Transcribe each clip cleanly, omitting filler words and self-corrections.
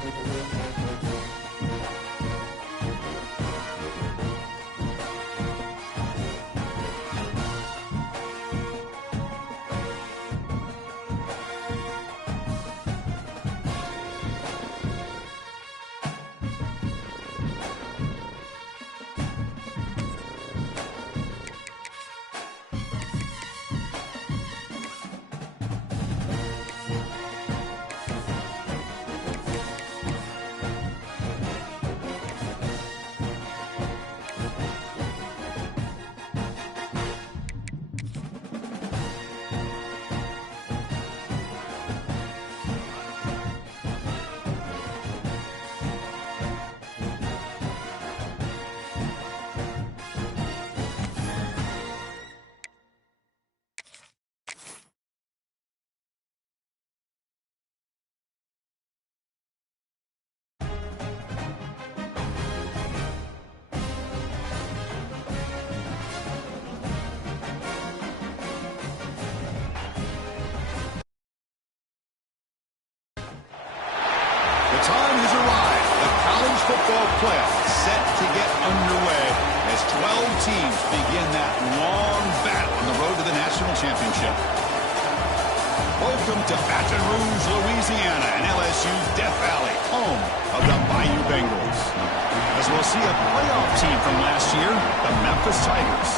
The time has arrived. The college football playoff is set to get underway as 12 teams begin that long battle on the road to the national championship. Welcome to Baton Rouge, Louisiana, and LSU's Death Valley, home of the Bayou Bengals. As we'll see a playoff team from last year, the Memphis Tigers,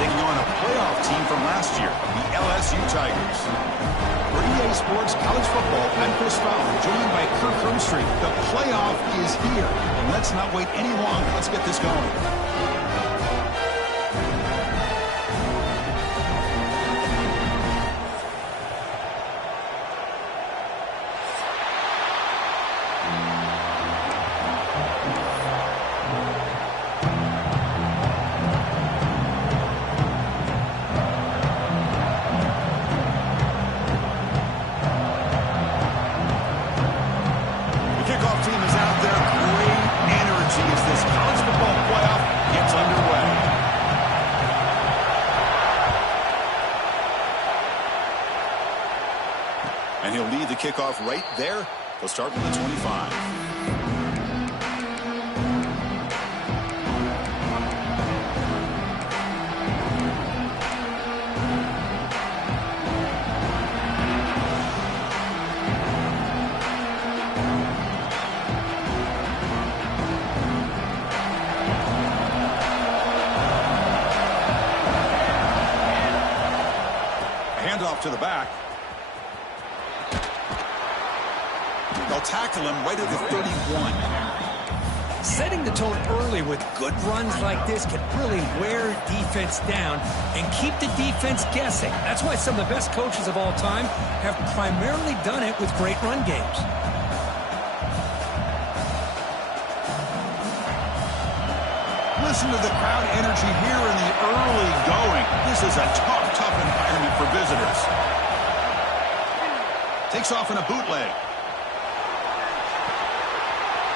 taking on a playoff team from last year, the LSU Tigers. For EA Sports College Football, I'm Chris Fowler, joined by Kirk Hermstreet. The playoff is here, and let's not wait any longer. Let's get this going. And he'll lead the kickoff right there. He'll start from the 25. Handoff to the back. They'll tackle him right at the 31. Setting the tone early with good runs like this can really wear defense down and keep the defense guessing. That's why some of the best coaches of all time have primarily done it with great run games. Listen to the crowd energy here in the early going. This is a tough environment for visitors. Takes off in a bootleg.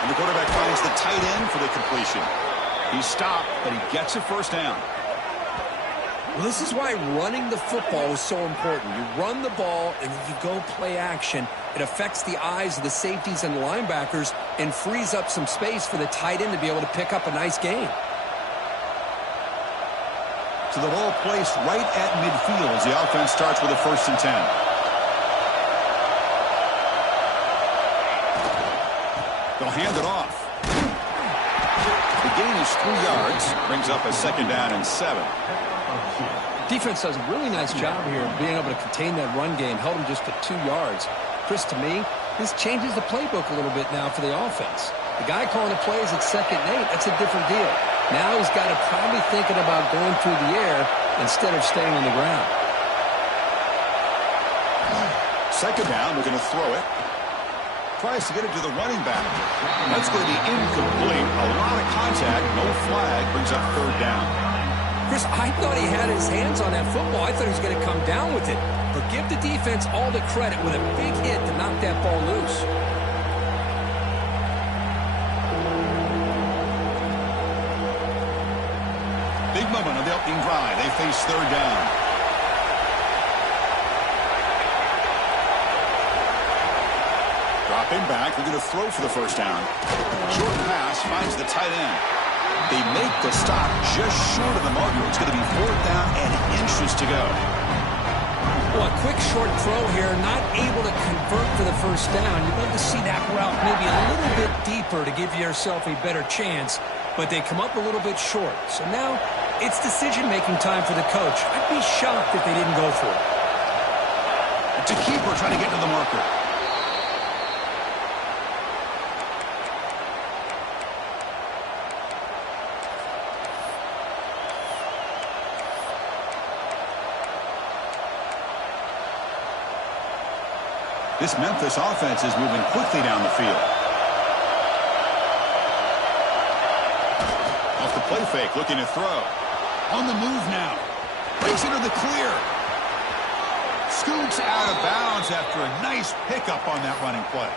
And the quarterback finds the tight end for the completion. He's stopped, but he gets a first down. Well, this is why running the football is so important. You run the ball, and then you go play action. It affects the eyes of the safeties and linebackers and frees up some space for the tight end to be able to pick up a nice gain. So the ball placed right at midfield as the offense starts with a 1st and 10. They'll hand it off. The gain is 3 yards, brings up a 2nd down and 7. Defense does a really nice job here of being able to contain that run game, held them just to 2 yards. Chris, to me, this changes the playbook a little bit now for the offense. The guy calling the plays at 2nd and 8, that's a different deal. Now he's got to probably thinking about going through the air instead of staying on the ground. 2nd down, we're going to throw it. Tries to get it to the running back. That's going to be incomplete. A lot of contact, no flag, brings up 3rd down. Chris, I thought he had his hands on that football. I thought he was going to come down with it. But give the defense all the credit with a big hit to knock that ball loose. Big moment on the opening drive. They face 3rd down. Dropping back, looking to throw for the first down. Short pass finds the tight end. They make the stop just short of the marker. It's going to be 4th down and inches to go. Well, a quick short throw here, not able to convert for the first down. You'd love to see that route maybe a little bit deeper to give yourself a better chance, but they come up a little bit short. So now it's decision-making time for the coach. I'd be shocked if they didn't go for it. It's a keeper trying to get to the marker. This Memphis offense is moving quickly down the field. Off the play fake, looking to throw. On the move now. Breaks into the clear. Scoots out of bounds after a nice pickup on that running play.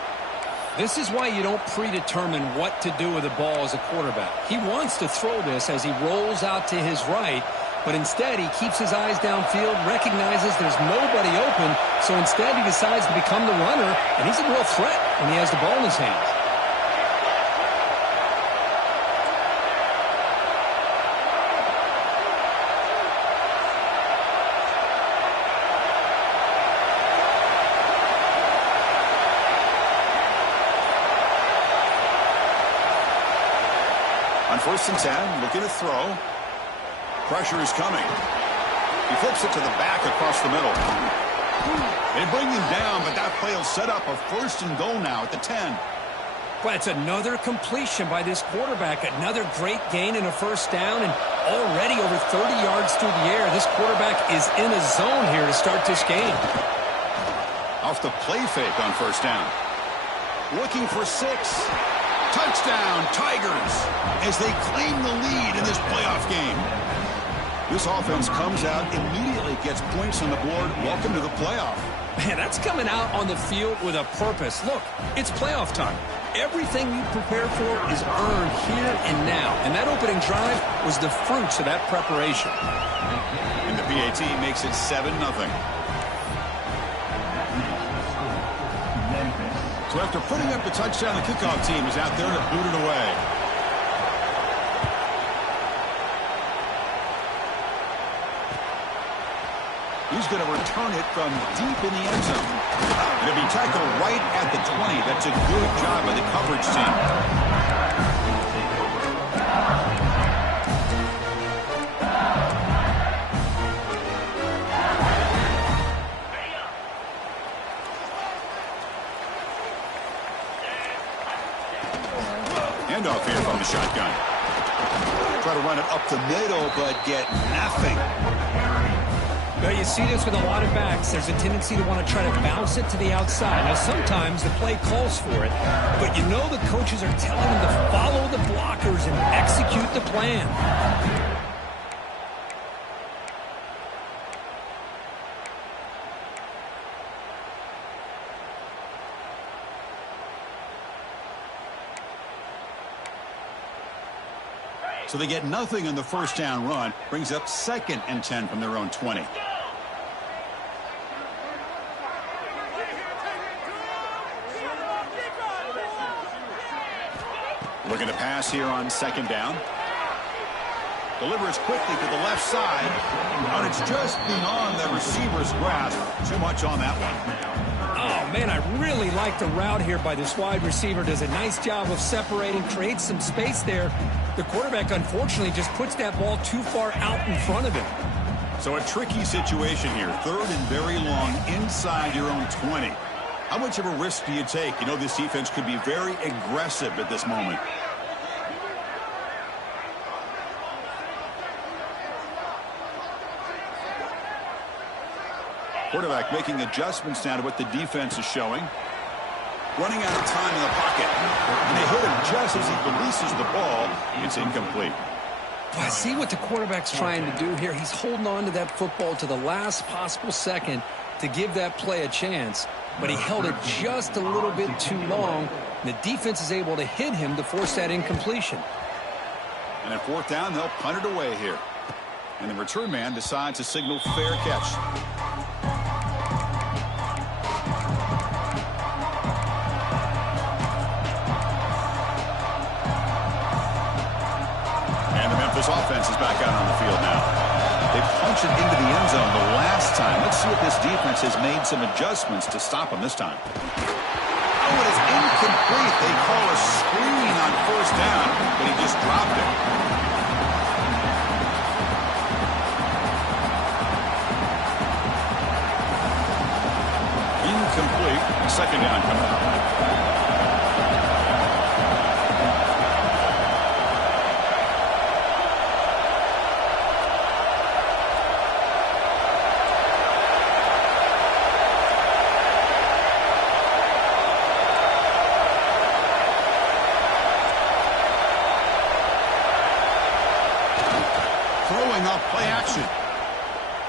This is why you don't predetermine what to do with the ball as a quarterback. He wants to throw this as he rolls out to his right, but instead he keeps his eyes downfield, recognizes there's nobody open, so instead he decides to become the runner, and he's a real threat when he has the ball in his hands. On 1st and 10, looking to throw. Pressure is coming. He flips it to the back across the middle. They bring him down, but that play will set up a 1st and goal now at the 10. Well, it's another completion by this quarterback. Another great gain and a 1st down, and already over 30 yards through the air. This quarterback is in a zone here to start this game. Off the play fake on 1st down. Looking for 6. Touchdown, Tigers, as they claim the lead in this playoff game. This offense comes out, immediately gets points on the board. Welcome to the playoff. Man, that's coming out on the field with a purpose. Look, it's playoff time. Everything you prepare for is earned here and now. And that opening drive was the fruits of that preparation. And the PAT makes it 7-0. So after putting up the touchdown, the kickoff team is out there to boot it away. He's going to return it from deep in the end zone. It'll be tackled right at the 20. That's a good job by the coverage team. Handoff here from the shotgun. Try to run it up the middle, but get nothing. Well, you see this with a lot of backs. There's a tendency to want to try to bounce it to the outside. Now, sometimes the play calls for it, but you know the coaches are telling them to follow the blockers and execute the plan. So they get nothing on the 1st down run. Brings up 2nd and 10 from their own 20. Looking to pass here on 2nd down. Delivers quickly to the left side. And it's just beyond the receiver's grasp. Too much on that one. Oh, man, I really like the route here by this wide receiver. Does a nice job of separating, creates some space there. The quarterback, unfortunately, just puts that ball too far out in front of him. So a tricky situation here. 3rd and very long inside your own 20. How much of a risk do you take? You know this defense could be very aggressive at this moment. Quarterback making adjustments now to what the defense is showing. Running out of time in the pocket. And they hit him just as he releases the ball. It's incomplete. Well, see what the quarterback's trying to do here. He's holding on to that football to the last possible second to give that play a chance. But he held it just a little bit too long. And the defense is able to hit him to force that incompletion. And at 4th down, they'll punt it away here. And the return man decides to signal fair catch. back out on the field now. They punch it into the end zone the last time. Let's see if this defense has made some adjustments to stop them this time. Oh, it is incomplete. They call a screen on first down, but he just dropped it. Incomplete. Second down coming up. Throwing off play action.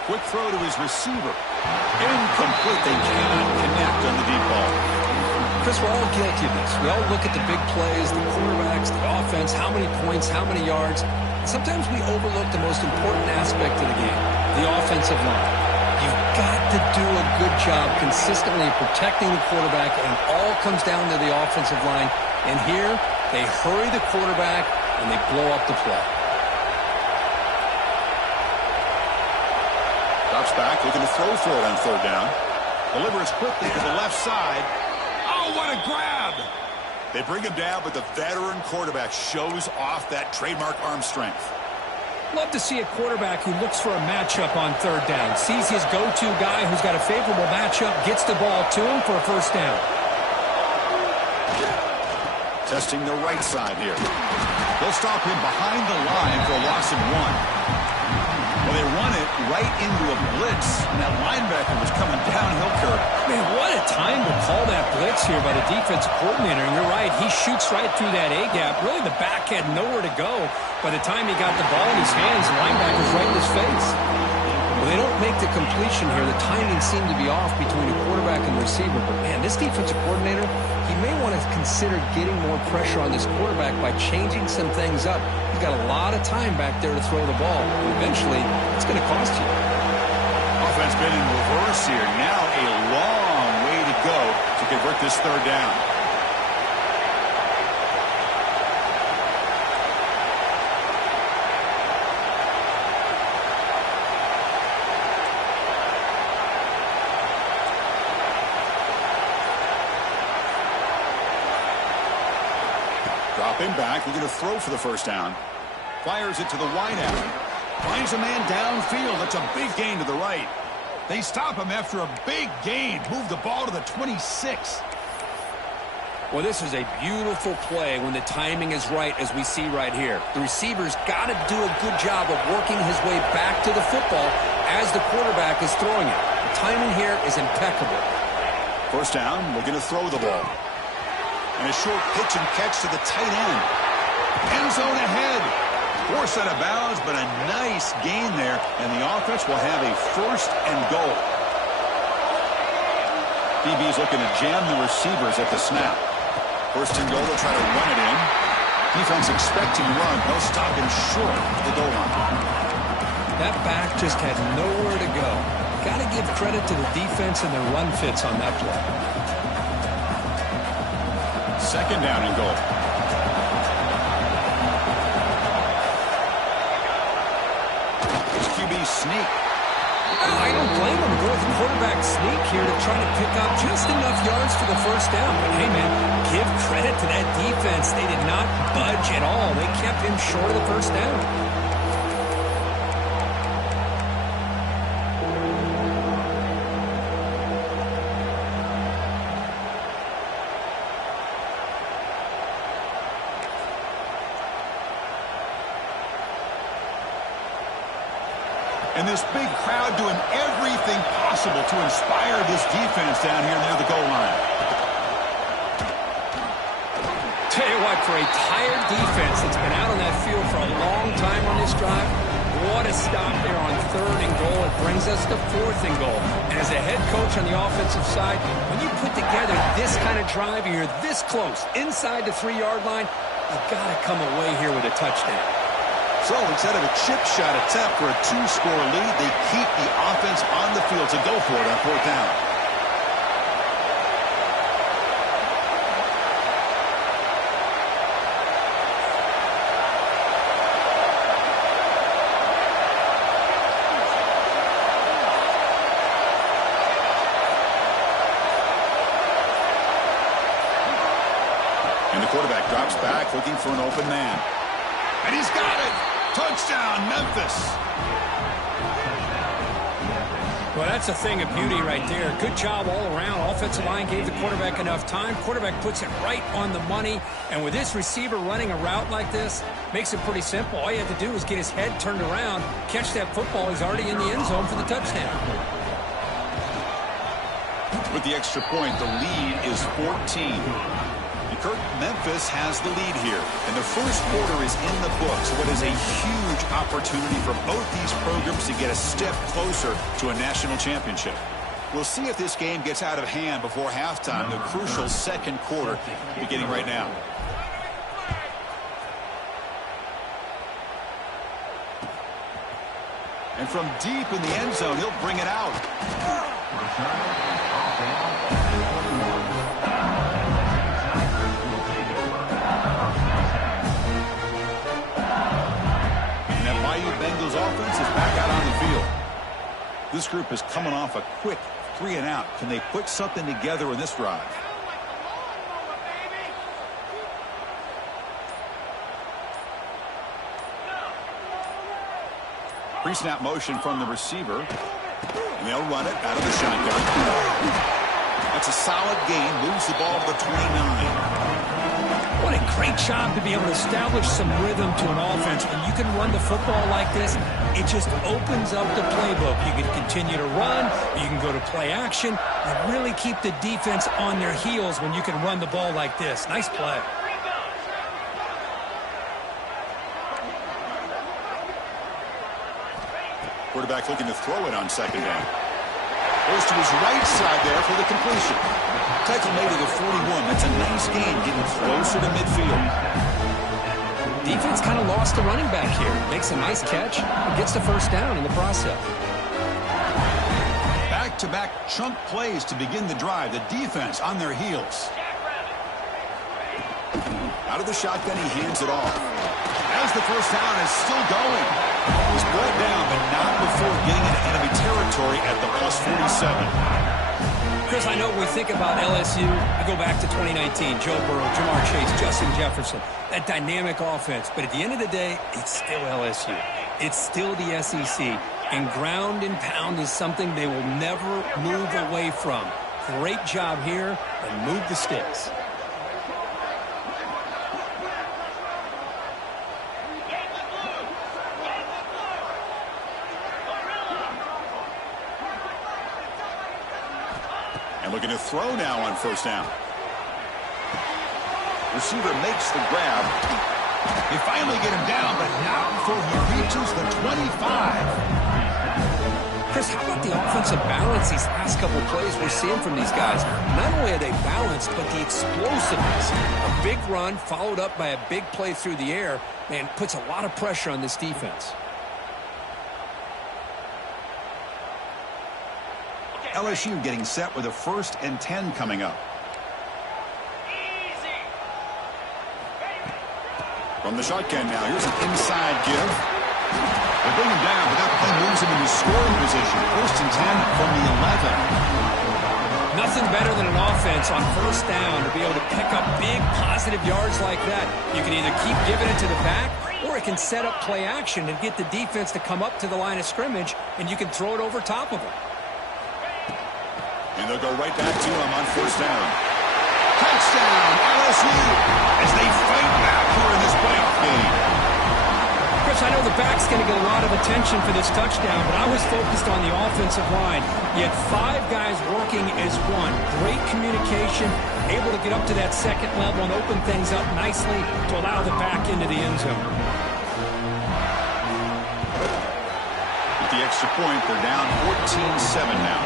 Quick throw to his receiver. Incomplete. They cannot connect on the deep ball. Chris, we're all guilty of this. We all look at the big plays, the quarterbacks, the offense, how many points, how many yards. Sometimes we overlook the most important aspect of the game, the offensive line. You've got to do a good job consistently protecting the quarterback, and it all comes down to the offensive line. And here, they hurry the quarterback, and they blow up the play. Drops back, looking to throw for it on third down. Delivers quickly to the left side. Oh, what a grab! They bring him down, but the veteran quarterback shows off that trademark arm strength. Love to see a quarterback who looks for a matchup on third down, sees his go-to guy who's got a favorable matchup, gets the ball to him for a first down. Testing the right side here. They'll stop him behind the line for a loss of 1. Well, they run it right into a blitz, and that linebacker was coming downhill, Kirk. Man, what a time to call that blitz here by the defensive coordinator. And you're right, he shoots right through that A-gap. Really, the back had nowhere to go. By the time he got the ball in his hands, the linebacker's right in his face. Well, they don't make the completion here. The timing seemed to be off between the quarterback and the receiver. But, man, this defensive coordinator, he may want to consider getting more pressure on this quarterback by changing some things up. He's got a lot of time back there to throw the ball. And eventually, it's going to cost you. Offense been in reverse here. Now a long way to go to convert this third down. Dropping back, we're going to throw for the first down. Fires it to the wide out. Finds a man downfield. That's a big gain to the right. They stop him after a big gain. Move the ball to the 26. Well, this is a beautiful play when the timing is right, as we see right here. The receiver's got to do a good job of working his way back to the football as the quarterback is throwing it. The timing here is impeccable. First down, we're going to throw the ball. And a short pitch and catch to the tight end. End zone ahead. Forced out of bounds, but a nice gain there. And the offense will have a first and goal. DB's looking to jam the receivers at the snap. First and goal, they'll try to run it in. Defense expecting run. They'll stop him short of the goal line. That back just had nowhere to go. Got to give credit to the defense and their run fits on that play. Second down and goal. It's QB sneak. I don't blame him. Go with quarterback sneak here to try to pick up just enough yards for the first down. But hey, man, give credit to that defense. They did not budge at all. They kept him short of the first down. And this big crowd doing everything possible to inspire this defense down here near the goal line. Tell you what, for a tired defense that's been out on that field for a long time on this drive, what a stop there on third and goal. It brings us to fourth and goal. And as a head coach on the offensive side, when you put together this kind of drive and you're this close, inside the 3-yard line, you've got to come away here with a touchdown. So instead of a chip shot attempt for a 2-score lead, they keep the offense on the field to go for it on fourth down. back looking for an open man. And he's got it! Touchdown, Memphis! Well, that's a thing of beauty right there. Good job all around. Offensive line gave the quarterback enough time. Quarterback puts it right on the money. And with this receiver running a route like this, makes it pretty simple. All you have to do is get his head turned around, catch that football. He's already in the end zone for the touchdown. With the extra point, the lead is 14. Kurt, Memphis has the lead here, and the first quarter is in the books. What is a huge opportunity for both these programs to get a step closer to a national championship. We'll see if this game gets out of hand before halftime, the crucial second quarter beginning right now. And from deep in the end zone, he'll bring it out. Bengals offense is back out on the field. This group is coming off a quick 3-and-out. Can they put something together in this drive? Pre-snap motion from the receiver. And they'll run it out of the shotgun. That's a solid gain. Moves the ball to the 29. What a great job to be able to establish some rhythm to an offense. When you can run the football like this, it just opens up the playbook. You can continue to run, you can go to play action, and really keep the defense on their heels when you can run the ball like this. Nice play. Quarterback looking to throw it on second down. Goes to his right side there for the completion. Tackle made to the 41. That's a nice gain, getting closer to midfield. Defense kind of lost the running back here. Makes a nice catch and gets the first down in the process. Back-to-back chunk plays to begin the drive. The defense on their heels. Out of the shotgun, he hands it off. As the first down is still going. He's brought down, but not before getting into enemy territory at the +47. Chris, I know when we think about LSU, I go back to 2019, Joe Burrow, Jamar Chase, Justin Jefferson, that dynamic offense. But at the end of the day, it's still LSU. It's still the SEC. And ground and pound is something they will never move away from. Great job here, and move the sticks. Looking to throw now on first down. Receiver makes the grab. They finally get him down, but not before he reaches the 25. Chris, how about the offensive balance these last couple plays we're seeing from these guys? Not only are they balanced, but the explosiveness. A big run followed up by a big play through the air, man, puts a lot of pressure on this defense. LSU getting set with a 1st and 10 coming up. From the shotgun now, here's an inside give. They bring him down, but that play moves him into scoring position. 1st and 10 from the 11. Nothing better than an offense on first down to be able to pick up big positive yards like that. You can either keep giving it to the back, or it can set up play action and get the defense to come up to the line of scrimmage, and you can throw it over top of them. And they'll go right back to him on first down. Touchdown, LSU, as they fight back here in this playoff game. Chris, I know the back's going to get a lot of attention for this touchdown, but I was focused on the offensive line. You had 5 guys working as one. Great communication, able to get up to that second level and open things up nicely to allow the back into the end zone. With the extra point, they're down 14-7 now.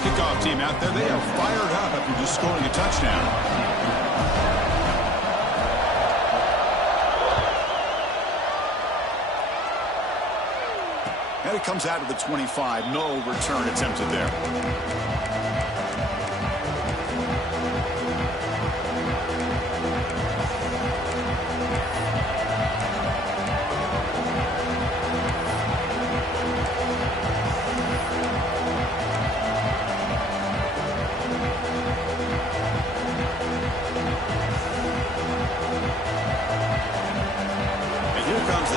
Kickoff team out there, they are fired up after just scoring a touchdown. And it comes out of the 25. No return attempted there.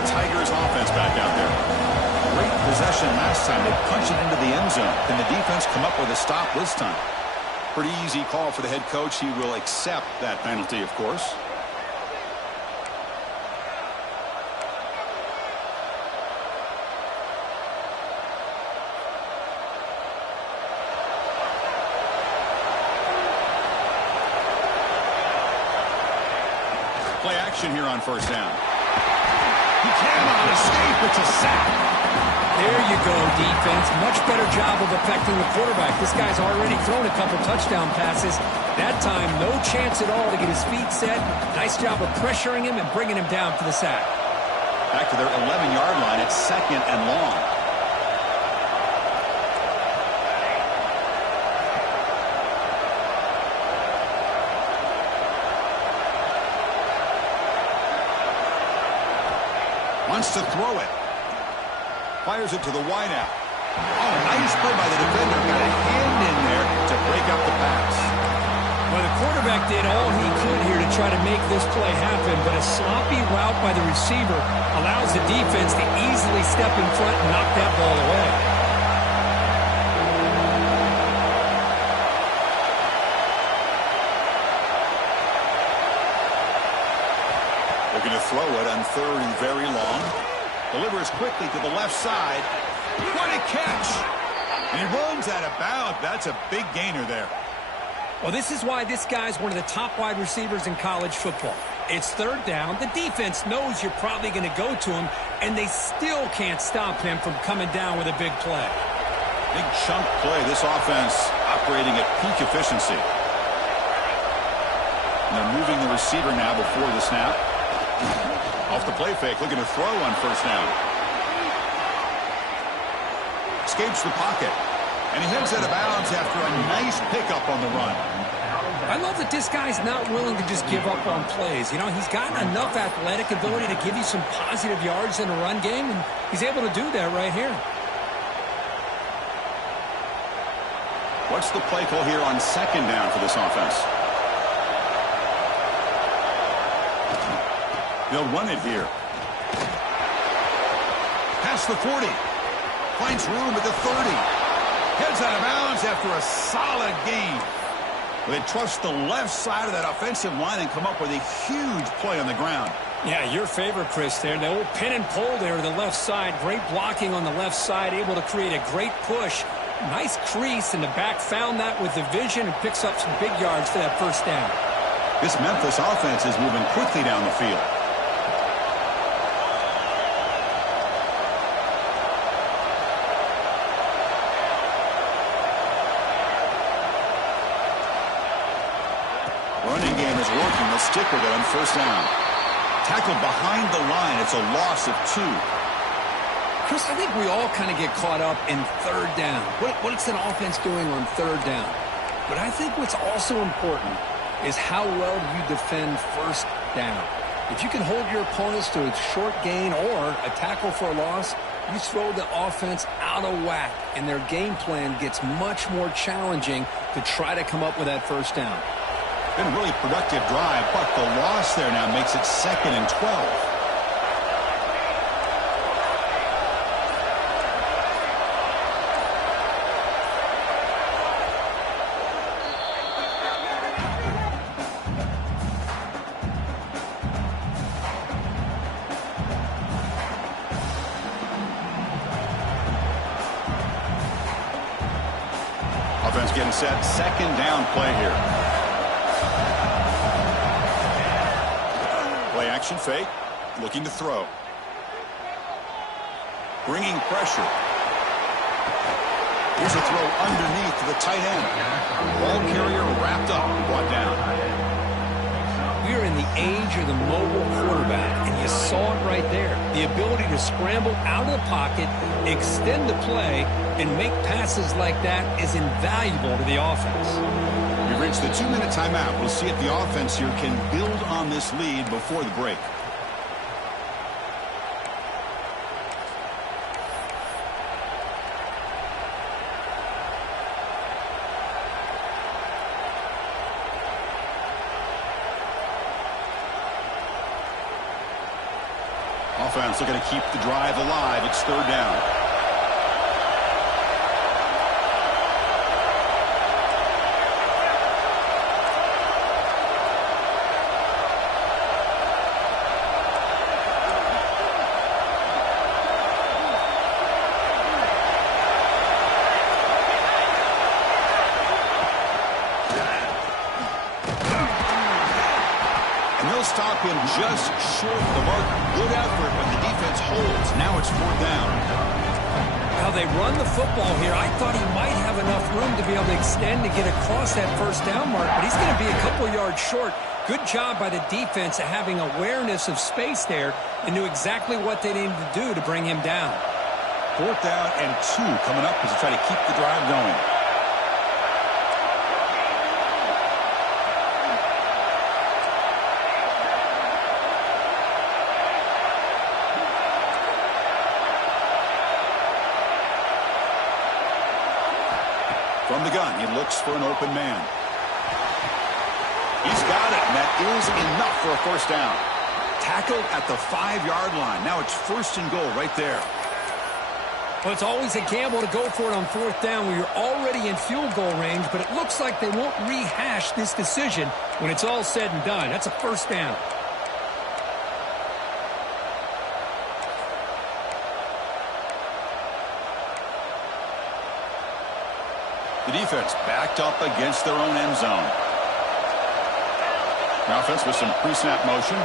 the Tigers offense back out there. Great possession last time. They punched it into the end zone. Can the defense come up with a stop this time? Pretty easy call for the head coach. He will accept that penalty, of course. Play action here on first down. He cannot escape. It's a sack. There you go, defense. Much better job of affecting the quarterback. This guy's already thrown a couple touchdown passes. That time, no chance at all to get his feet set. Nice job of pressuring him and bringing him down for the sack. Back to their 11-yard line. It's 2nd and long. Wants to throw it. Fires it to the wideout. Oh, nice play by the defender. Got a hand in there to break up the pass. Well, the quarterback did all he could here to try to make this play happen, but a sloppy route by the receiver allows the defense to easily step in front and knock that ball away. Looking to throw it on 3rd and very long. Delivers quickly to the left side. What a catch! And he runs out of bounds. That's a big gainer there. Well, this is why this guy's one of the top wide receivers in college football. It's 3rd down. The defense knows you're probably going to go to him, and they still can't stop him from coming down with a big play. Big chunk play. This offense operating at peak efficiency. And they're moving the receiver now before the snap. Off the play fake, looking to throw on first down. Escapes the pocket. And he heads out of bounds after a nice pickup on the run. I love that this guy's not willing to just give up on plays. You know, he's got enough athletic ability to give you some positive yards in a run game, and he's able to do that right here. What's the play call here on 2nd down for this offense? They'll run it here. Past the 40. Finds room at the 30. Heads out of bounds after a solid gain. They trust the left side of that offensive line and come up with a huge play on the ground. Yeah, your favorite, Chris, there. The old pin and pull there to the left side. Great blocking on the left side, able to create a great push. Nice crease, and the back found that with the vision and picks up some big yards for that first down. This Memphis offense is moving quickly down the field. Running game is working. They'll stick with it on first down. Tackled behind the line. It's a loss of 2. Chris, I think we all kind of get caught up in 3rd down. What's an offense doing on 3rd down? But I think what's also important is how well do you defend first down. If you can hold your opponents to a short gain or a tackle for a loss, you throw the offense out of whack, and their game plan gets much more challenging to try to come up with that first down. Been a really productive drive, but the loss there now makes it 2nd and 12. Offense getting set. 2nd down play here. Play action fake. Looking to throw. Bringing pressure. Here's a throw underneath to the tight end. Ball carrier wrapped up and brought down. We are in the age of the mobile quarterback, and you saw it right there. The ability to scramble out of the pocket, extend the play, and make passes like that is invaluable to the offense. We've reached the 2-minute timeout. We'll see if the offense here can build on this lead before the break. offense looking to keep the drive alive. It's third down. Stop him just short of the mark. Good effort, but the defense holds. Now it's fourth down. Well, they run the football here. I thought he might have enough room to be able to extend to get across that first down mark, but he's going to be a couple yards short. Good job by the defense of having awareness of space there and knew exactly what they needed to do to bring him down. Fourth down and 2 coming up as they try to keep the drive going. From the gun, he looks for an open man. He's got it, and that is enough for a first down. Tackled at the 5-yard line. Now it's first and goal right there. Well, it's always a gamble to go for it on fourth down where you're already in field goal range, but it looks like they won't rehash this decision when it's all said and done. That's a first down. The defense backed up against their own end zone. The offense with some pre-snap motion.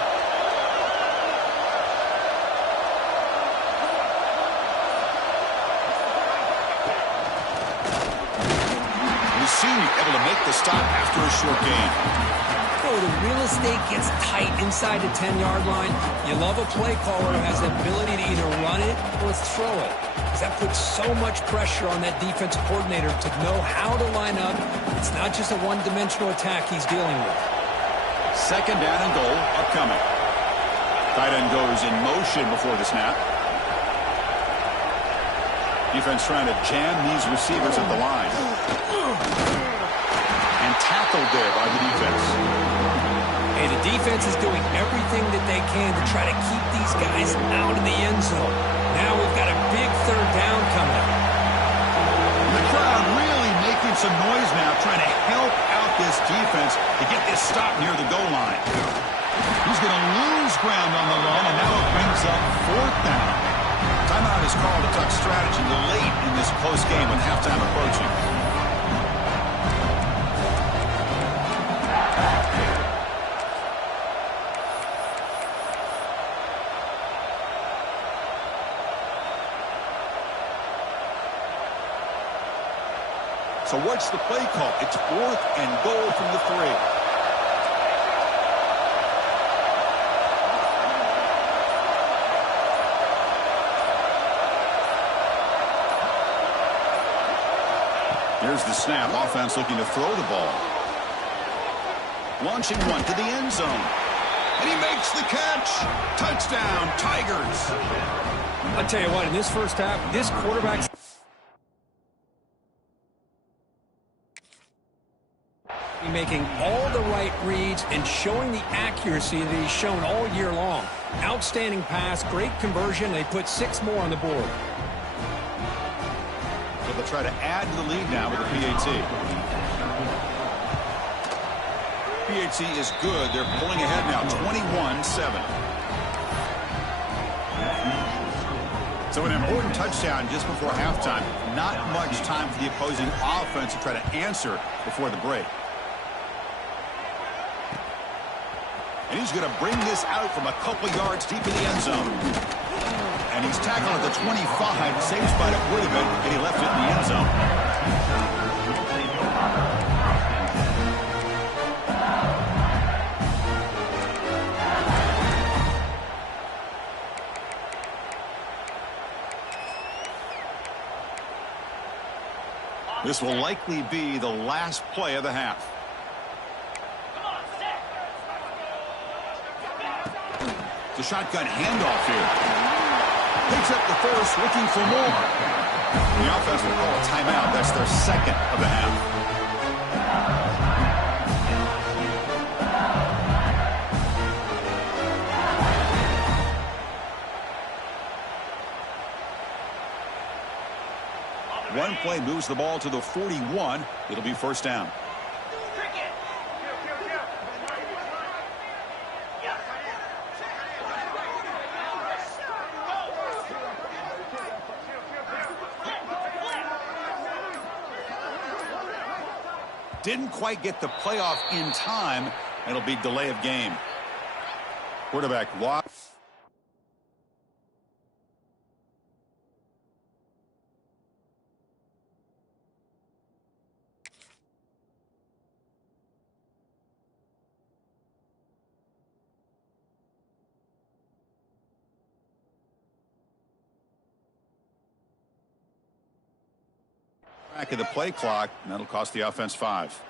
Lucini able to make the stop after a short gain. Oh, the real estate gets tight inside the 10-yard line. You love a play caller who has the ability to either run it or throw it. That puts so much pressure on that defensive coordinator to know how to line up. It's not just a one-dimensional attack he's dealing with. Second down and goal upcoming. Tight end goes in motion before the snap. Defense trying to jam these receivers at the line. And tackled there by the defense. Hey, the defense is doing everything that they can to try to keep these guys out of the end zone. Now we've got a big third down coming up. The crowd really making some noise now, trying to help out this defense to get this stop near the goal line. He's going to lose ground on the run, and now it brings up fourth down. Timeout is called to talk strategy late in this close game with halftime approaching. So what's the play call? It's fourth and goal from the 3. Here's the snap. Offense looking to throw the ball. Launching one to the end zone. And he makes the catch. Touchdown, Tigers. I'll tell you what, in this first half, this quarterback's making all the right reads and showing the accuracy that he's shown all year long. Outstanding pass, great conversion. They put 6 more on the board. So they'll try to add to the lead now with the PAT. PAT is good. They're pulling ahead now, 21-7. So an important touchdown just before halftime. Not much time for the opposing offense to try to answer before the break. And he's going to bring this out from a couple yards deep in the end zone. And he's tackled at the 25. Same spot it would have been, and he left it in the end zone. This will likely be the last play of the half. The shotgun handoff here. Picks up the first, looking for more. The offense will call a timeout. That's their second of the half. One play moves the ball to the 41. It'll be first down. Didn't quite get the playoff in time. It'll be delay of game. Quarterback walk. Back of the play clock, and that'll cost the offense 5.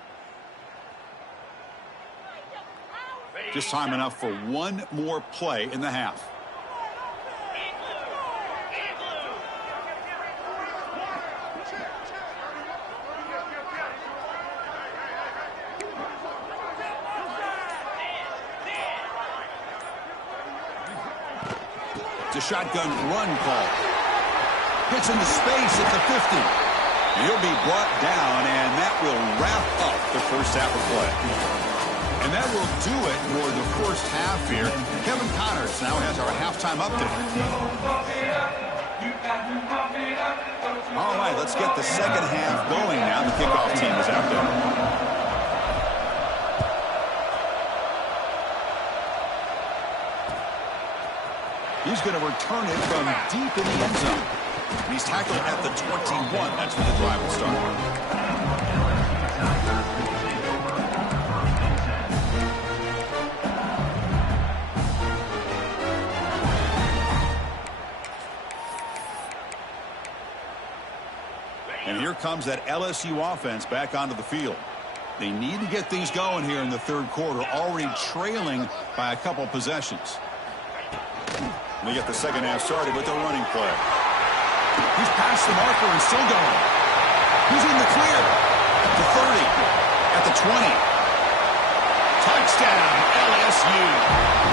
Just time enough for one more play in the half. It's a shotgun run call. Gets into space at the 50. He'll be brought down, and that will wrap up the first half of play. And that will do it for the first half here. Kevin Connors now has our halftime update. All right, let's get the second half going now. The kickoff team is out there. He's going to return it from deep in the end zone. He's tackled at the 21. That's where the drive will start. And here comes that LSU offense back onto the field. They need to get things going here in the third quarter, already trailing by a couple possessions. They get the second half started with a running play. He's past the marker and still going. He's in the clear. At the 30. At the 20. Touchdown, LSU.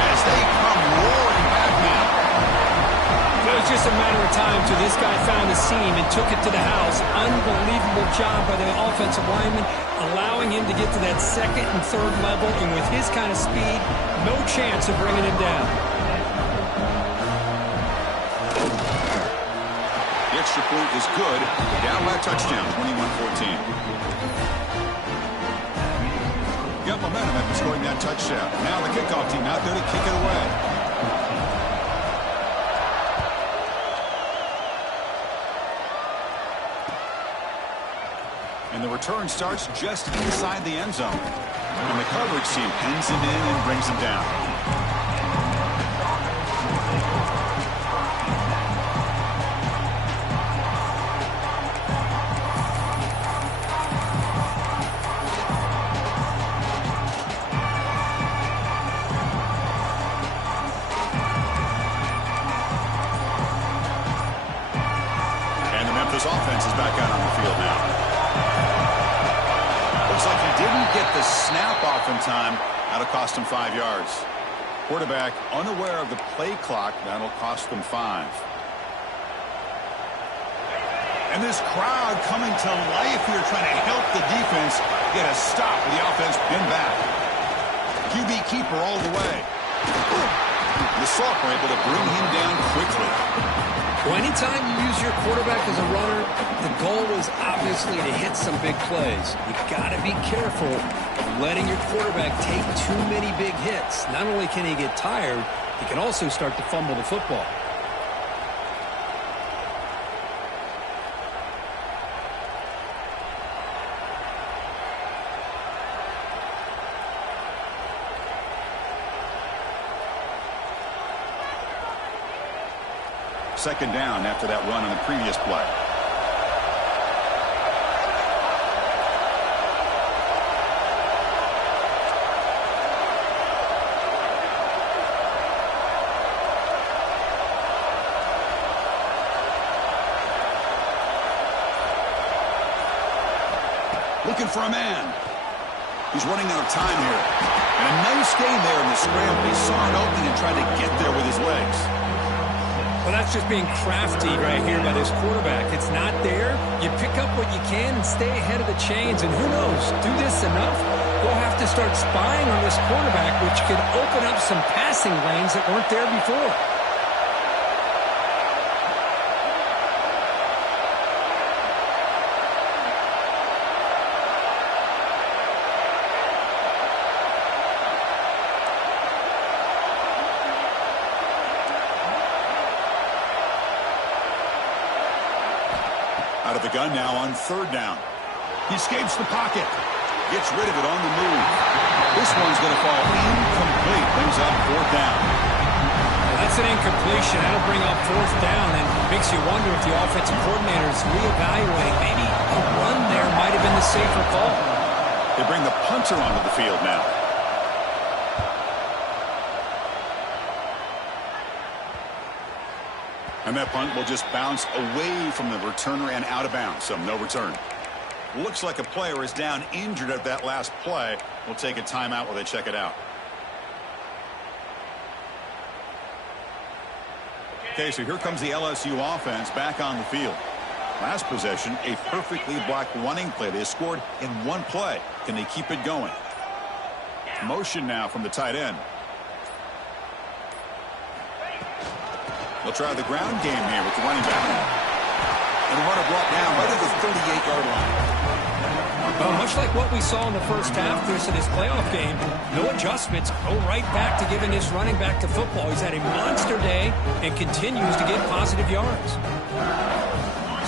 As they come roaring back now. It was just a matter of time till this guy found the seam and took it to the house. Unbelievable job by the offensive lineman, allowing him to get to that second and third level. And with his kind of speed, no chance of bringing him down. The extra point is good. Down by a touchdown, 21-14. Got momentum after scoring that touchdown. Now the kickoff team out there to kick it away. And the return starts just inside the end zone. And the coverage team pins him in and brings him down. And the Memphis offense is back out on the field now. Looks like he didn't get the snap off in time. That'll cost him 5 yards. Quarterback unaware of the play clock. That'll cost them 5. And this crowd coming to life here, trying to help the defense get a stop with the offense pinned back. QB keeper all the way. The Salk were able to bring him down quickly. Well, anytime you use your quarterback as a runner, the goal is obviously to hit some big plays. You've got to be careful of letting your quarterback take too many big hits. Not only can he get tired, he can also start to fumble the football. Second down after that run on the previous play. Looking for a man. He's running out of time here. And a nice game there in the scramble. He saw an opening and tried to get there with his legs. Well, that's just being crafty right here by this quarterback. It's not there. You pick up what you can and stay ahead of the chains. And who knows, do this enough, we'll have to start spying on this quarterback, which could open up some passing lanes that weren't there before. Out of the gun now on third down. He escapes the pocket. Gets rid of it on the move. This one's going to fall incomplete. Brings up fourth down. That's an incompletion. That'll bring up fourth down and makes you wonder if the offensive coordinator is reevaluating. Maybe a run there might have been the safer call. They bring the punter onto the field now. And that punt will just bounce away from the returner and out of bounds, so no return. Looks like a player is down injured at that last play. We'll take a timeout while they check it out. Okay, so here comes the LSU offense back on the field. Last possession, a perfectly blocked running play. They scored in one play. Can they keep it going? Motion now from the tight end. They'll try the ground game here with the running back. And the runner brought down right at the 38-yard line. Well, much like what we saw in the first half, Chris, in this playoff game, no adjustments. Go right back to giving this running back to football. He's had a monster day and continues to get positive yards.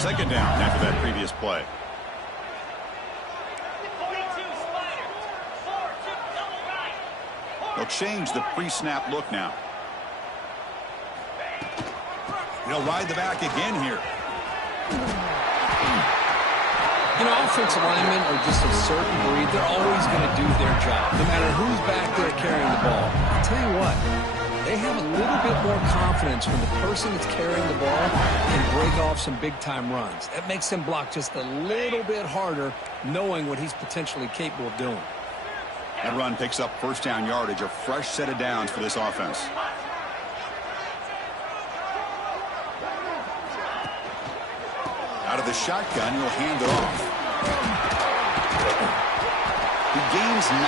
Second down after that previous play. They'll change the pre-snap look now. He'll ride the back again here. You know, offensive linemen are just a certain breed. They're always going to do their job, no matter who's back there carrying the ball. I'll tell you what, they have a little bit more confidence when the person that's carrying the ball can break off some big-time runs. That makes them block just a little bit harder, knowing what he's potentially capable of doing. That run picks up first down yardage, a fresh set of downs for this offense. Out of the shotgun, he'll hand it off. He gains 9,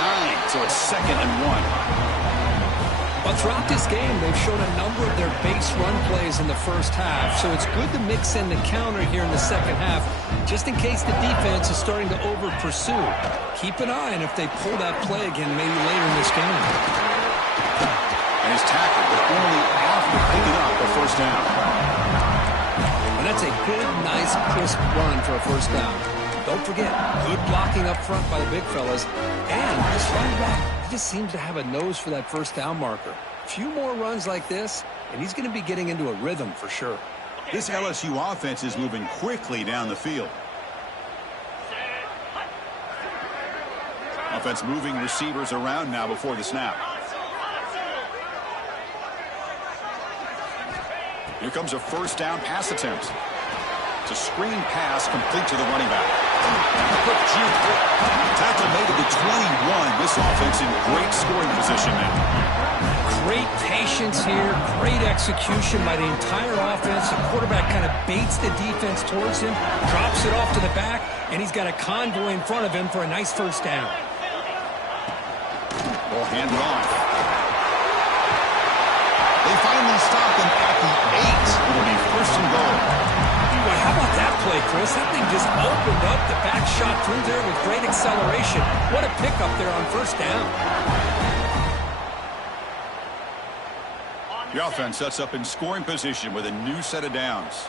so it's 2nd and 1. But throughout this game, they've shown a number of their base run plays in the first half, so it's good to mix in the counter here in the second half, just in case the defense is starting to over-pursue. Keep an eye on if they pull that play again maybe later in this game. And he's tackled, but only after picking up a first down. And that's a good, nice, crisp run for a first down. Don't forget, good blocking up front by the big fellas. And this running back just seems to have a nose for that first down marker. A few more runs like this, and he's going to be getting into a rhythm for sure. This LSU offense is moving quickly down the field. Offense moving receivers around now before the snap. Here comes a first down pass attempt. It's a screen pass complete to the running back. Tackle made at the 21. This offense in great scoring position now. Great patience here, great execution by the entire offense. The quarterback kind of baits the defense towards him, drops it off to the back, and he's got a convoy in front of him for a nice first down. Ball handed off. They finally stop him at the 8. It'll be first and goal. Well, how about that play, Chris? That thing just opened up. The back shot through there with great acceleration. What a pickup there on first down. The offense sets up in scoring position with a new set of downs.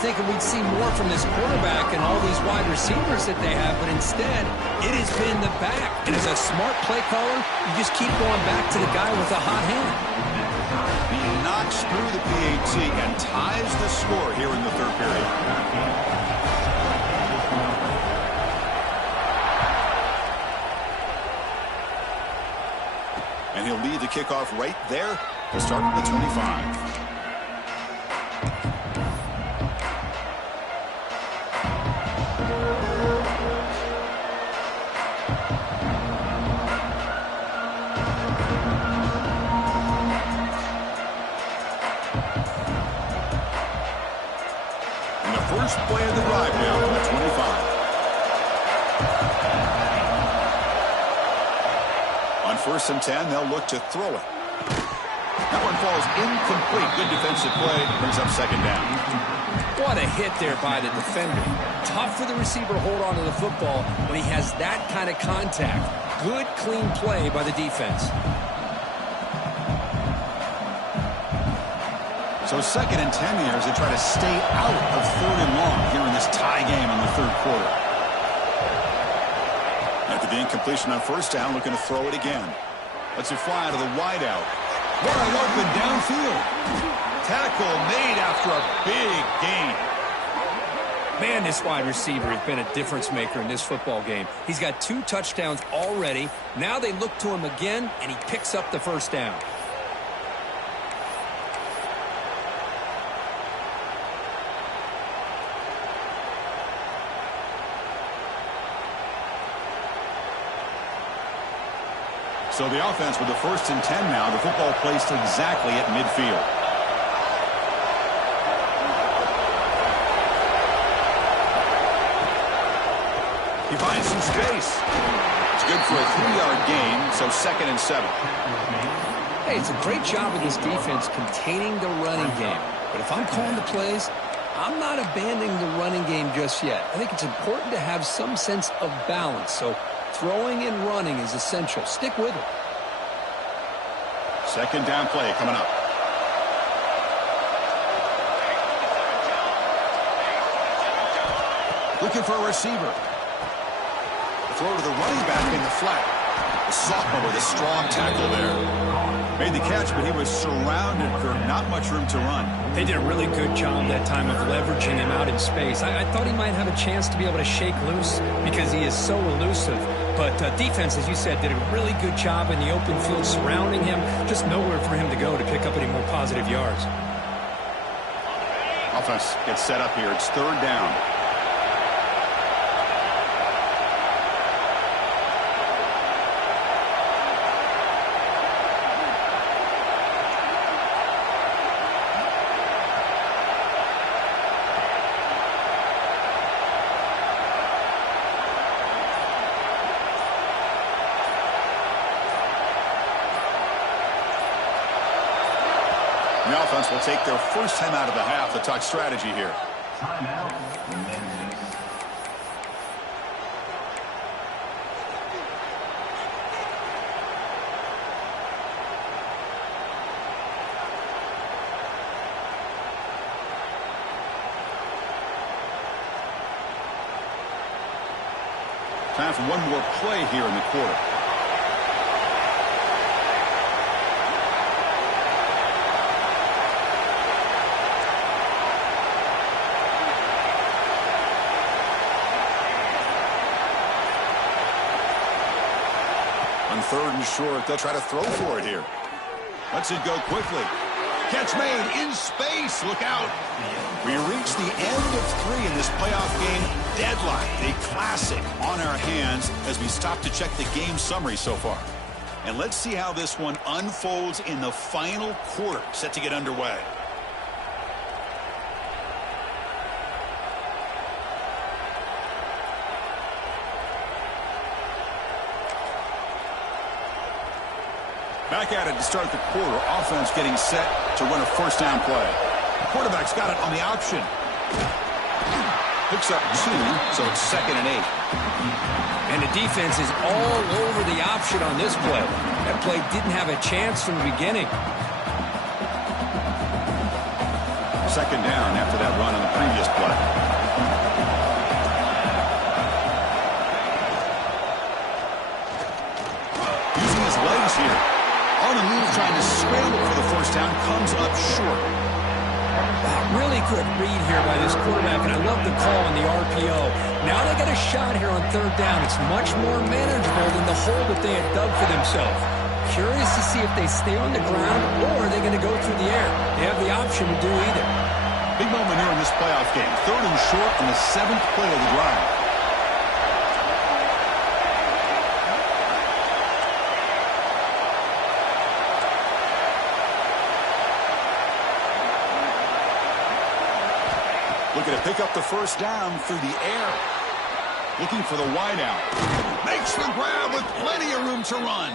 Thinking we'd see more from this quarterback and all these wide receivers that they have, but instead it has been the back. And as a smart play caller, you just keep going back to the guy with a hot hand. He knocks through the PAT and ties the score here in the third period. And he'll lead the kickoff right there to start at the 25. And the first play of the drive now from the 25. On 1st and 10, they'll look to throw it. That one falls incomplete. Good defensive play. Brings up 2nd down. What a hit there by the defender. Tough for the receiver to hold on to the football when he has that kind of contact. Good, clean play by the defense. So 2nd and 10 here as they try to stay out of 3rd and long here in this tie game in the 3rd quarter. After the incompletion on 1st down, looking to throw it again. Lets it fly out of the wideout. Wide open downfield. Tackle made after a big gain. Man, this wide receiver has been a difference maker in this football game. He's got 2 touchdowns already. Now they look to him again, and he picks up the 1st down. So the offense with the 1st and 10 now. The football placed exactly at midfield. He finds some space. It's good for a 3-yard gain, so 2nd and 7. Hey, it's a great job of this defense containing the running game. But if I'm calling the plays, I'm not abandoning the running game just yet. I think it's important to have some sense of balance. So throwing and running is essential. Stick with it. 2nd down play coming up. Looking for a receiver. Throw to the running back in the flat. The sophomore with a strong tackle there. Made the catch, but he was surrounded for not much room to run. They did a really good job that time of leveraging him out in space. I thought he might have a chance to be able to shake loose because he is so elusive. But defense, as you said, did a really good job in the open field surrounding him. Just nowhere for him to go to pick up any more positive yards. Offense gets set up here. It's 3rd down. The offense will take their first time out of the half to talk strategy here. Timeout. Time for one more play here in the quarter. On 3rd and short, they'll try to throw for it here. Lets it go quickly. Catch made in space. Look out. We reach the end of 3 in this playoff game deadline. A classic on our hands as we stop to check the game summary so far. And let's see how this one unfolds in the final quarter, set to get underway. Back at it to start the quarter. Offense getting set to run a 1st down play. The quarterback's got it on the option. Picks up 2, so it's 2nd and 8. And the defense is all over the option on this play. That play didn't have a chance from the beginning. 2nd down after that run on the previous play. Using his legs here. On the move, trying to scramble for the 1st first down comes up short. Really good read here by this quarterback, and I love the call on the RPO. Now they get a shot here on third down. It's much more manageable than the hole that they had dug for themselves. Curious to see if they stay on the ground or are they going to go through the air. They have the option to do either. Big moment here in this playoff game. 3rd and short on the 7th play of the drive. Looking to pick up the first down through the air. Looking for the wideout. Makes the grab with plenty of room to run.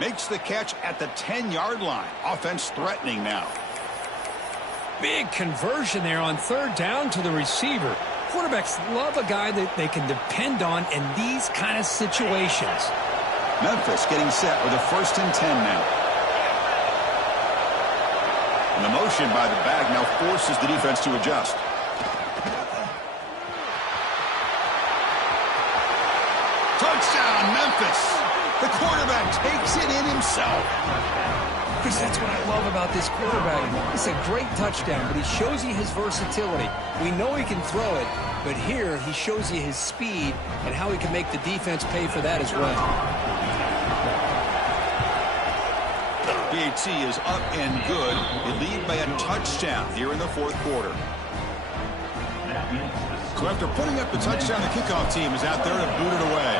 Makes the catch at the 10-yard line. Offense threatening now. Big conversion there on third down to the receiver. Quarterbacks love a guy that they can depend on in these kind of situations. Memphis getting set with a 1st and 10 now. And the motion by the back now forces the defense to adjust. Touchdown, Memphis. The quarterback takes it in himself. Chris, that's what I love about this quarterback. It's a great touchdown, but he shows you his versatility. We know he can throw it, but here he shows you his speed and how he can make the defense pay for that as well. BAT is up and good. They lead by a touchdown here in the 4th quarter. So after putting up the touchdown, the kickoff team is out there to boot it away.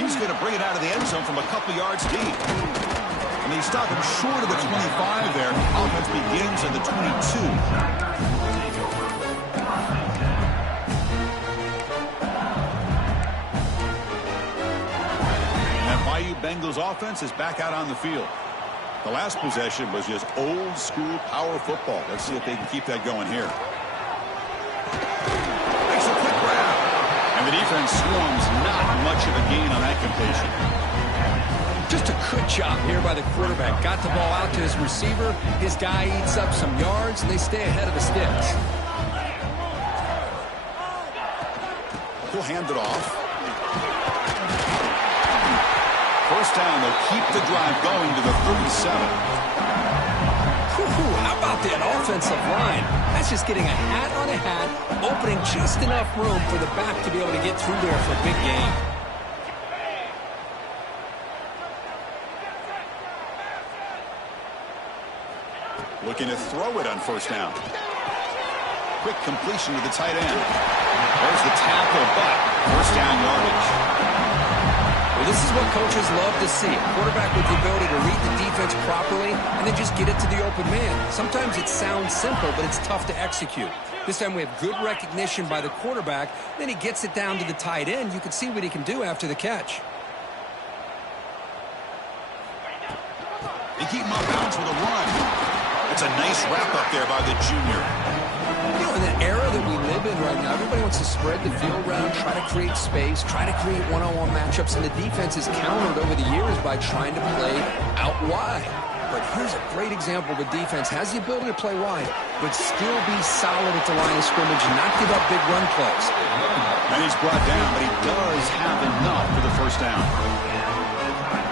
He's going to bring it out of the end zone from a couple yards deep. And they stop him short of the 25 there. Offense begins at the 22. Bengals offense is back out on the field. The last possession was just old school power football. Let's see if they can keep that going here. Makes a quick grab. And the defense swarms, not much of a gain on that completion. Just a good job here by the quarterback. Got the ball out to his receiver. His guy eats up some yards, and they stay ahead of the sticks. He'll hand it off. First down, they'll keep the drive going to the 37. How about that offensive line? That's just getting a hat on a hat, opening just enough room for the back to be able to get through there for a big gain. Looking to throw it on first down. Quick completion to the tight end. There's the tackle, but first down yardage. Well, this is what coaches love to see. A quarterback with the ability to read the defense properly and then just get it to the open man. Sometimes it sounds simple, but it's tough to execute. This time we have good recognition by the quarterback. Then he gets it down to the tight end. You can see what he can do after the catch. They keep him off balance with a run. It's a nice wrap-up there by the junior. You know, in the era that we live in right now, everybody wants to spread the field around, try to create space, try to create one-on-one matchups, and the defense is countered over the years by trying to play out wide. But here's a great example of a defense has the ability to play wide, but still be solid at the line of scrimmage and not give up big run plays. And he's brought down, but he does have enough for the first down.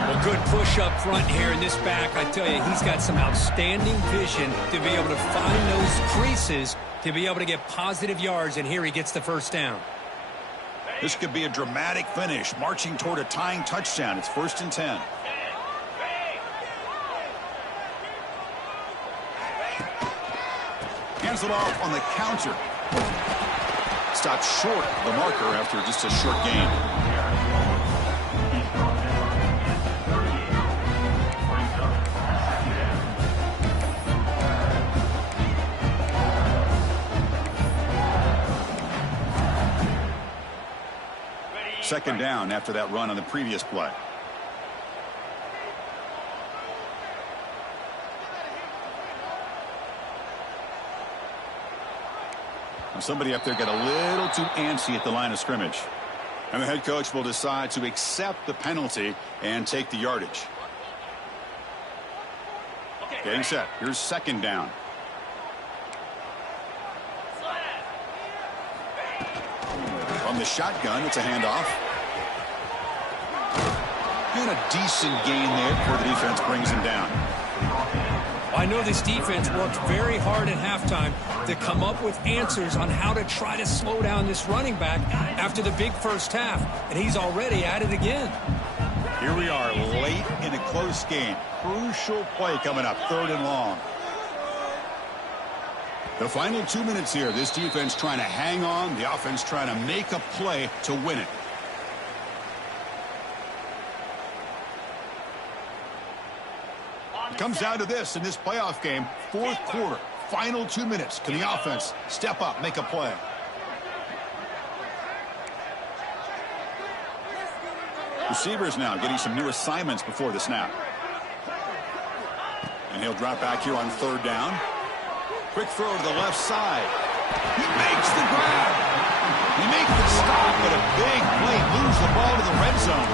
Well, good push up front here in this back. I tell you, he's got some outstanding vision to be able to find those creases to be able to get positive yards, and here he gets the first down. This could be a dramatic finish, marching toward a tying touchdown. It's 1st and 10. Hands it off on the counter. Stopped short of the marker after just a short gain. Second down after that run on the previous play. Now somebody up there got a little too antsy at the line of scrimmage. And the head coach will decide to accept the penalty and take the yardage. Getting set. Here's second down. From the shotgun, it's a handoff. a decent gain there before the defense brings him down. I know this defense worked very hard at halftime to come up with answers on how to try to slow down this running back after the big first half, and he's already at it again. Here we are late in a close game. Crucial play coming up, 3rd and long. The final 2 minutes here. This defense trying to hang on. The offense trying to make a play to win it. It comes down to this in this playoff game. 4th quarter. Final 2 minutes. Can the offense step up, make a play? Receivers now getting some new assignments before the snap. And he'll drop back here on 3rd down. Quick throw to the left side. He makes the grab. He makes the stop, but a big play. Moves the ball to the red zone.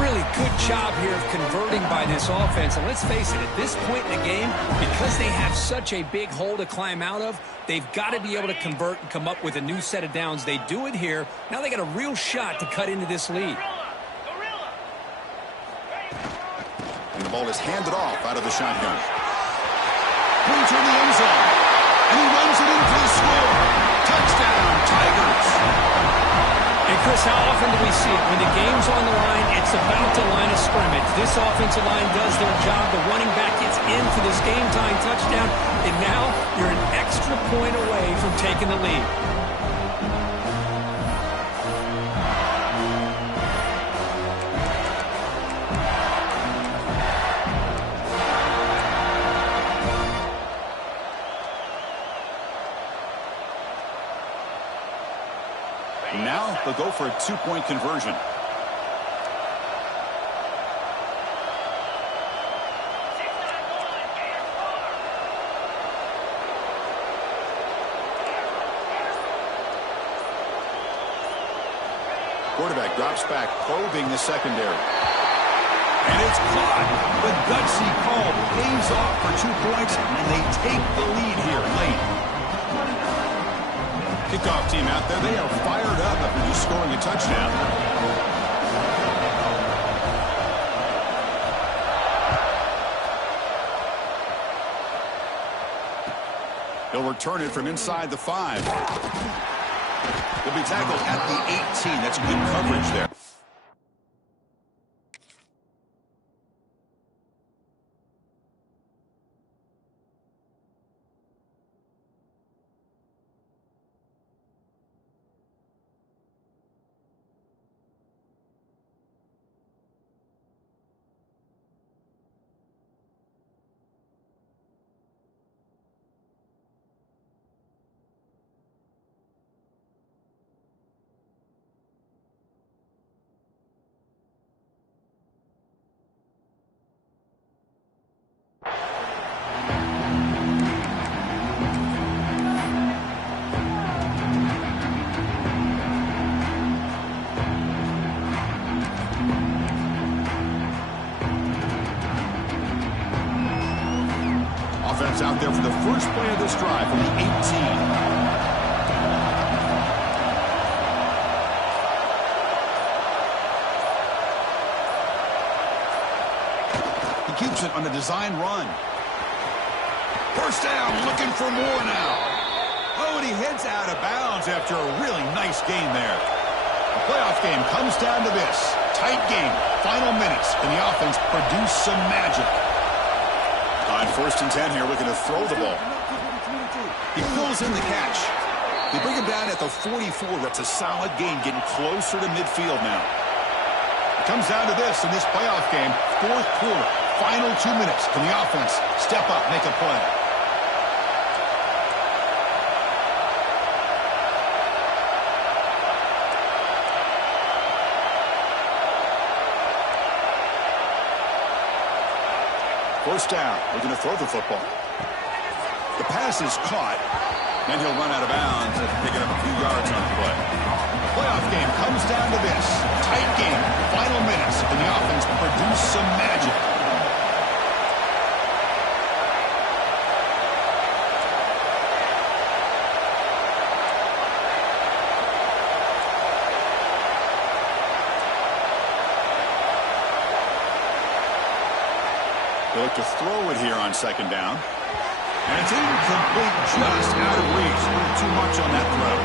Really good job here of converting by this offense. And let's face it, at this point in the game, because they have such a big hole to climb out of, they've got to be able to convert and come up with a new set of downs. They do it here. Now they got a real shot to cut into this lead. And the ball is handed off out of the shotgun. Pointer in the end zone. And he runs it in for the score. Touchdown, Tigers. And Chris, how often do we see it? When the game's on the line, it's about the line of scrimmage. This offensive line does their job. The running back gets in for this game-time touchdown. And now you're an extra point away from taking the lead. Now they'll go for a 2-point conversion. Quarterback drops back, probing the secondary. And it's caught. The gutsy call pays off for 2 points, and they take the lead here late. Kickoff team out there, they are fired up after just scoring a touchdown. He'll return it from inside the 5. He'll be tackled at the 18. That's good coverage there. Offense out there for the first play of this drive from the 18. He keeps it on a design run. First down, looking for more now. Oh, and he heads out of bounds after a really nice game there. The playoff game comes down to this. Tight game, final minutes, and the offense produce some magic. On 1st and 10 here, looking to throw the ball. He pulls in the catch. They bring him down at the 44. That's a solid gain, getting closer to midfield now. It comes down to this in this playoff game. 4th quarter, final 2 minutes. Can the offense step up, make a play? First down, looking to throw the football. The pass is caught, and he'll run out of bounds and pick it up a few yards on the play. The playoff game comes down to this. Tight game, final minutes, and the offense produce some magic. to throw it here on second down. And it's incomplete, just out of reach. A little too much on that throw.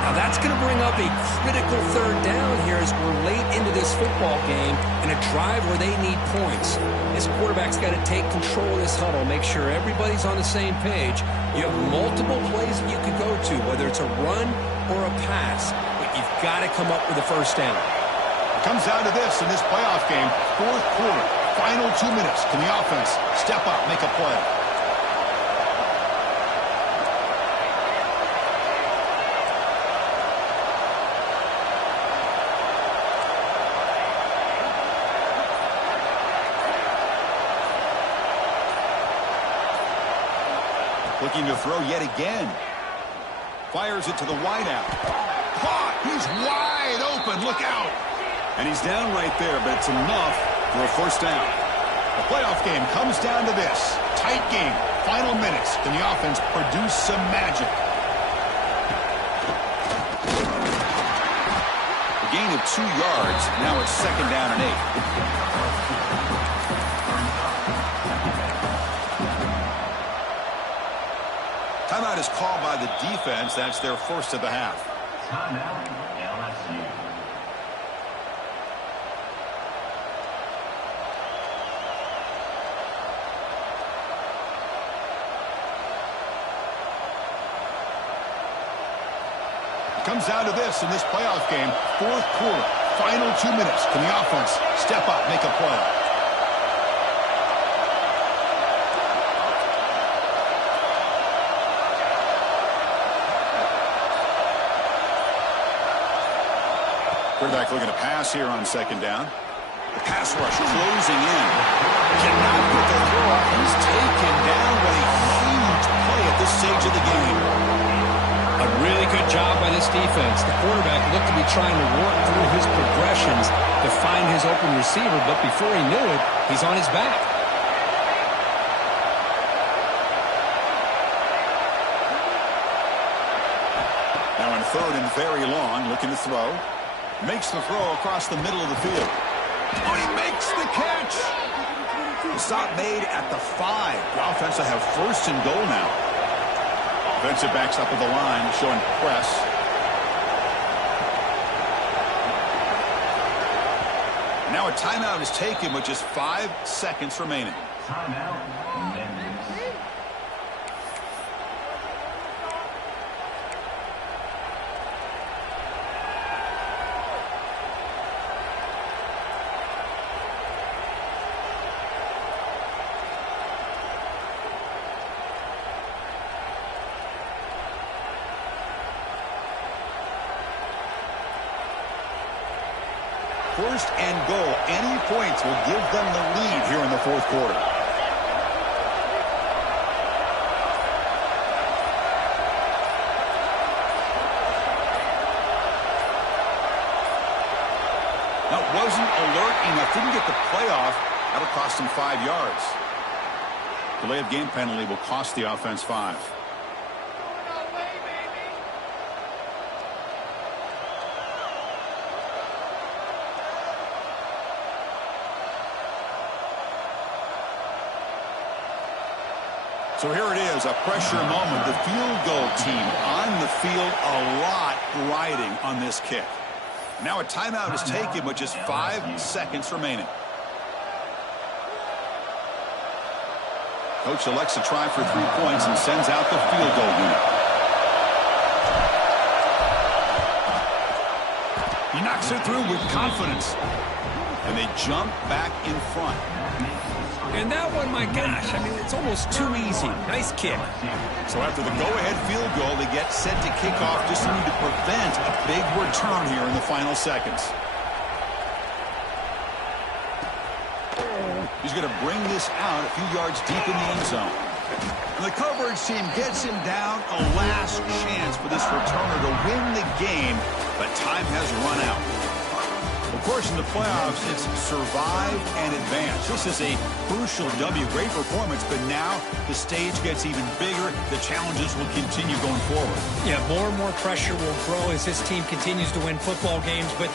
Now that's going to bring up a critical third down here as we're late into this football game in a drive where they need points. This quarterback's got to take control of this huddle, make sure everybody's on the same page. You have multiple plays that you could go to, whether it's a run or a pass, but you've got to come up with a first down. It comes down to this in this playoff game, fourth quarter, final 2 minutes. Can the offense step up, make a play? Looking to throw yet again. Fires it to the wideout. Caught! He's wide open. Look out! And he's down right there, but it's enough for a first down. The playoff game comes down to this. Tight game. Final minutes. Can the offense produce some magic? A gain of 2 yards. Now it's second down and 8. Timeout is called by the defense. That's their first of the half. Timeout, LSU. It comes down to this in this playoff game. Fourth quarter, final 2 minutes. Can the offense step up, make a play? Quarterback looking to pass here on second down. The pass rush closing in. Cannot get the throw off. He's taken down. What a huge play at this stage of the game. A really good job by this defense. The quarterback looked to be trying to work through his progressions to find his open receiver, but before he knew it, he's on his back. Now in third and very long, looking to throw. Makes the throw across the middle of the field. Oh, he makes the catch. The stop made at the 5. The offense will have first and goal now. Offensive backs up at the line, showing press. Now a timeout is taken with just 5 seconds remaining. Timeout, Memphis. First and goal. Any points will give them the lead here in the fourth quarter. That wasn't alert enough. Didn't get the playoff. That'll cost him 5 yards. Delay of game penalty will cost the offense 5. So here it is, a pressure moment. The field goal team on the field, a lot riding on this kick. Now a timeout is taken with just 5 seconds remaining. Coach elects to try for 3 points and sends out the field goal unit. He knocks it through with confidence. And they jump back in front. And that one, my gosh, I mean, it's almost too easy. Nice kick. So after the go-ahead field goal, they get set to kick off, just need to prevent a big return here in the final seconds. He's going to bring this out a few yards deep in the end zone. And the coverage team gets him down. A last chance for this returner to win the game, but time has run out. Of course, in the playoffs, it's survive and advance. This is a crucial W. Great performance, but now the stage gets even bigger. The challenges will continue going forward. Yeah, more and more pressure will grow as this team continues to win football games, but